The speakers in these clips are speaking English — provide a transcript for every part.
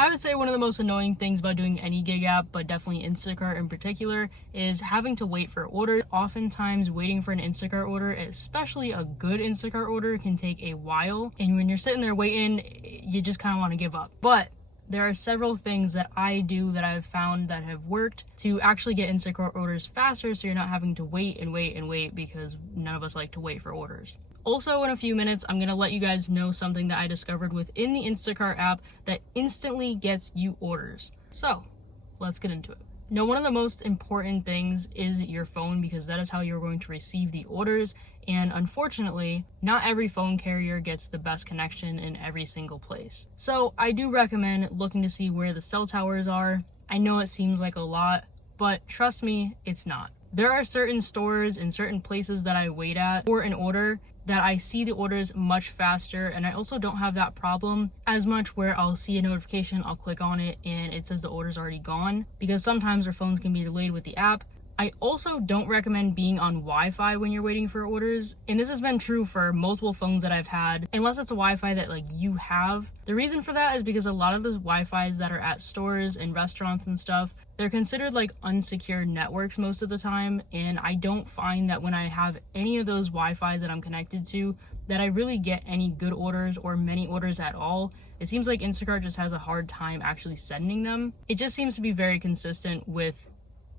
I would say one of the most annoying things about doing any gig app, but definitely Instacart in particular, is having to wait for orders. Oftentimes waiting for an Instacart order, especially a good Instacart order, can take a while. And when you're sitting there waiting, you just kind of want to give up. But there are several things that I do that I've found that have worked to actually get Instacart orders faster, so you're not having to wait and wait and wait, because none of us like to wait for orders. Also, in a few minutes, I'm going to let you guys know something that I discovered within the Instacart app that instantly gets you orders. So, let's get into it. Now, one of the most important things is your phone, because that is how you're going to receive the orders. And unfortunately, not every phone carrier gets the best connection in every single place. So I do recommend looking to see where the cell towers are. I know it seems like a lot, but trust me, it's not. There are certain stores and certain places that I wait at for an order that I see the orders much faster, and I also don't have that problem as much where I'll see a notification, I'll click on it, and it says the order's already gone, because sometimes our phones can be delayed with the app. I also don't recommend being on Wi-Fi when you're waiting for orders, and this has been true for multiple phones that I've had, unless it's a Wi-Fi that like you have. The reason for that is because a lot of the Wi-Fis that are at stores and restaurants and stuff, they're considered like unsecured networks most of the time, and I don't find that when I have any of those Wi-Fis that I'm connected to that I really get any good orders or many orders at all. It seems like Instacart just has a hard time actually sending them. It just seems to be very consistent with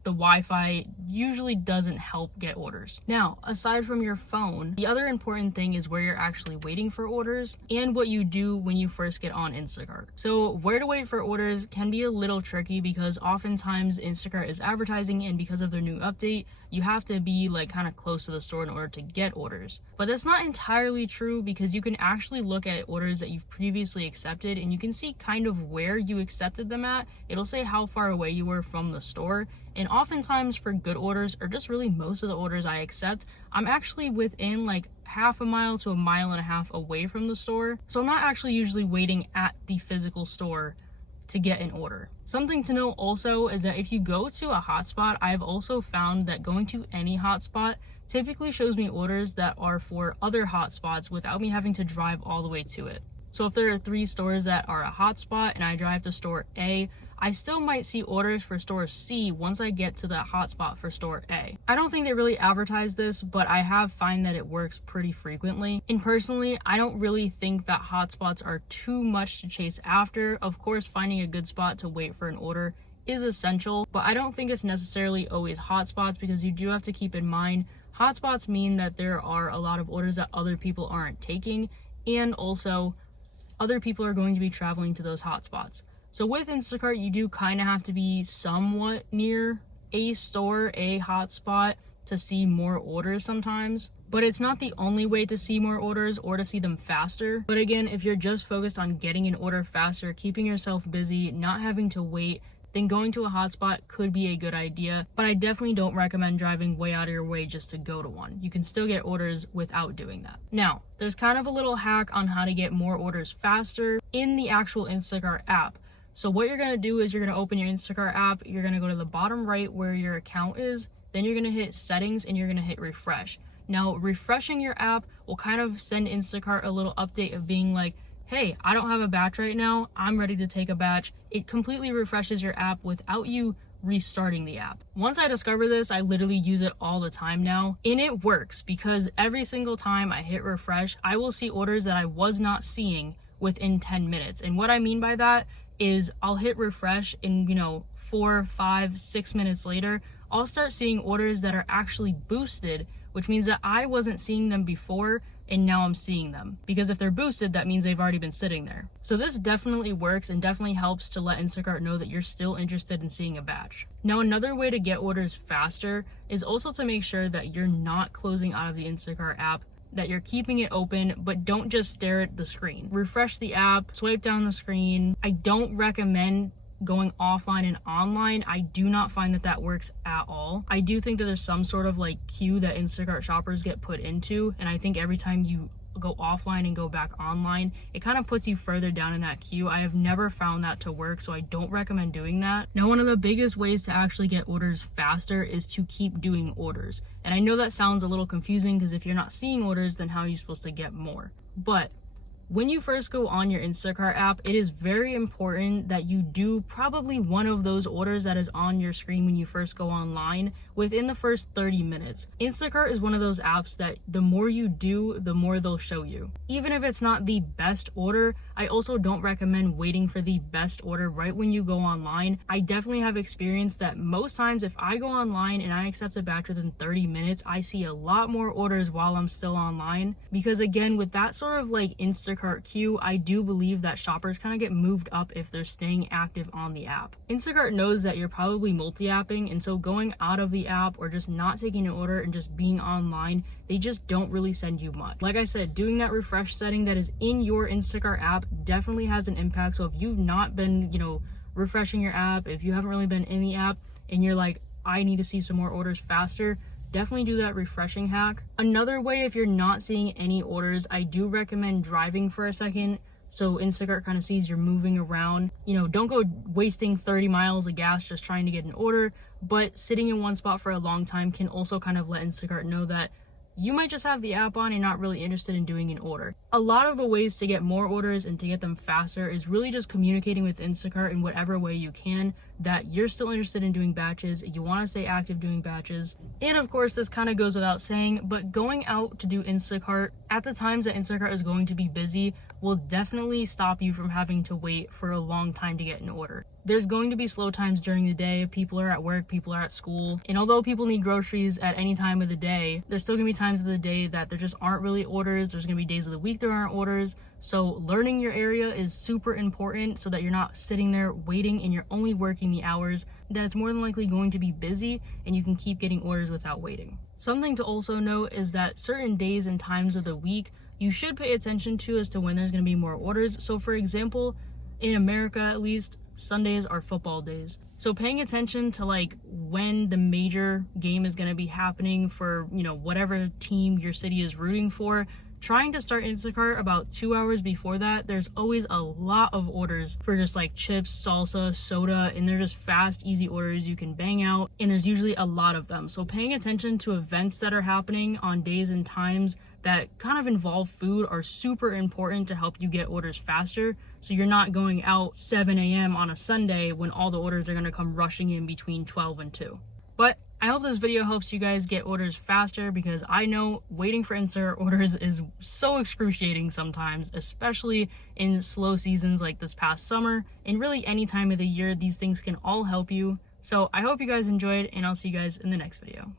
the Wi-Fi usually doesn't help get orders. Now, aside from your phone, the other important thing is where you're actually waiting for orders and what you do when you first get on Instacart. So where to wait for orders can be a little tricky, because oftentimes Instacart is advertising, and because of their new update, you have to be like kind of close to the store in order to get orders. But that's not entirely true, because you can actually look at orders that you've previously accepted and you can see kind of where you accepted them at. It'll say how far away you were from the store. And oftentimes for good orders, or just really most of the orders I accept, I'm actually within like half a mile to a mile and a half away from the store. So I'm not actually usually waiting at the physical store to get an order. Something to know also is that if you go to a hotspot, I've also found that going to any hotspot typically shows me orders that are for other hotspots without me having to drive all the way to it. So if there are 3 stores that are a hotspot and I drive to store A, I still might see orders for store C once I get to the hotspot for store A. I don't think they really advertise this, but I have found that it works pretty frequently. And personally, I don't really think that hotspots are too much to chase after. Of course, finding a good spot to wait for an order is essential, but I don't think it's necessarily always hotspots, because you do have to keep in mind hotspots mean that there are a lot of orders that other people aren't taking, and also other people are going to be traveling to those hotspots. So with Instacart, you do kind of have to be somewhat near a store, a hotspot, to see more orders sometimes. But it's not the only way to see more orders or to see them faster. But again, if you're just focused on getting an order faster, keeping yourself busy, not having to wait, then going to a hotspot could be a good idea. But I definitely don't recommend driving way out of your way just to go to one. You can still get orders without doing that. Now, there's kind of a little hack on how to get more orders faster in the actual Instacart app. So what you're going to do is you're going to open your Instacart app, you're going to go to the bottom right where your account is, then you're going to hit settings and you're going to hit refresh. Now, refreshing your app will kind of send Instacart a little update of being like, hey, I don't have a batch right now, I'm ready to take a batch. It completely refreshes your app without you restarting the app. Once I discover this, I literally use it all the time now, and it works, because every single time I hit refresh, I will see orders that I was not seeing within 10 minutes. And what I mean by that is I'll hit refresh and 4, 5, 6 minutes later, I'll start seeing orders that are actually boosted, which means that I wasn't seeing them before and now I'm seeing them. Because if they're boosted, that means they've already been sitting there. So this definitely works and definitely helps to let Instacart know that you're still interested in seeing a batch. Now, another way to get orders faster is also to make sure that you're not closing out of the Instacart app, that you're keeping it open, but don't just stare at the screen. Refresh the app, swipe down the screen. I don't recommend going offline and online. I do not find that that works at all. I do think that there's some sort of like queue that Instacart shoppers get put into, and I think every time you go offline and go back online, it kind of puts you further down in that queue. I have never found that to work, so I don't recommend doing that. Now, one of the biggest ways to actually get orders faster is to keep doing orders. And I know that sounds a little confusing, because if you're not seeing orders, then how are you supposed to get more? But When you first go on your Instacart app, it is very important that you do probably one of those orders that is on your screen when you first go online within the first 30 minutes. Instacart is one of those apps that the more you do, the more they'll show you. Even if it's not the best order, I also don't recommend waiting for the best order right when you go online. I definitely have experienced that most times if I go online and I accept a batch within 30 minutes, I see a lot more orders while I'm still online. Because again, with that sort of like Instacart queue, I do believe that shoppers kind of get moved up if they're staying active on the app. Instacart knows that you're probably multi-apping, and so going out of the app or just not taking an order and just being online, they just don't really send you much. Like I said, doing that refresh setting that is in your Instacart app definitely has an impact. So if you've not been, refreshing your app, if you haven't really been in the app and you're like, I need to see some more orders faster, definitely do that refreshing hack. Another way, if you're not seeing any orders, I do recommend driving for a second so Instacart kind of sees you're moving around. Don't go wasting 30 miles of gas just trying to get an order, but sitting in one spot for a long time can also kind of let Instacart know that you might just have the app on and not really interested in doing an order. A lot of the ways to get more orders and to get them faster is really just communicating with Instacart in whatever way you can that you're still interested in doing batches, you want to stay active doing batches. And of course, this kind of goes without saying, but going out to do Instacart at the times that Instacart is going to be busy will definitely stop you from having to wait for a long time to get an order. There's going to be slow times during the day. People are at work, people are at school. And although people need groceries at any time of the day, there's still gonna be times of the day that there just aren't really orders. There's gonna be days of the week there aren't orders. So learning your area is super important so that you're not sitting there waiting and you're only working the hours that it's more than likely going to be busy and you can keep getting orders without waiting. Something to also note is that certain days and times of the week you should pay attention to as to when there's going to be more orders. So for example, in America at least, Sundays are football days. So paying attention to like when the major game is going to be happening for, whatever team your city is rooting for, trying to start Instacart about 2 hours before that, there's always a lot of orders for just like chips, salsa, soda, and they're just fast, easy orders you can bang out, and there's usually a lot of them. So paying attention to events that are happening on days and times that kind of involve food are super important to help you get orders faster, so you're not going out 7 a.m. on a Sunday when all the orders are going to come rushing in between 12 and 2. But I hope this video helps you guys get orders faster, because I know waiting for Instacart orders is so excruciating sometimes, especially in slow seasons like this past summer, and really any time of the year. These things can all help you. So I hope you guys enjoyed, and I'll see you guys in the next video.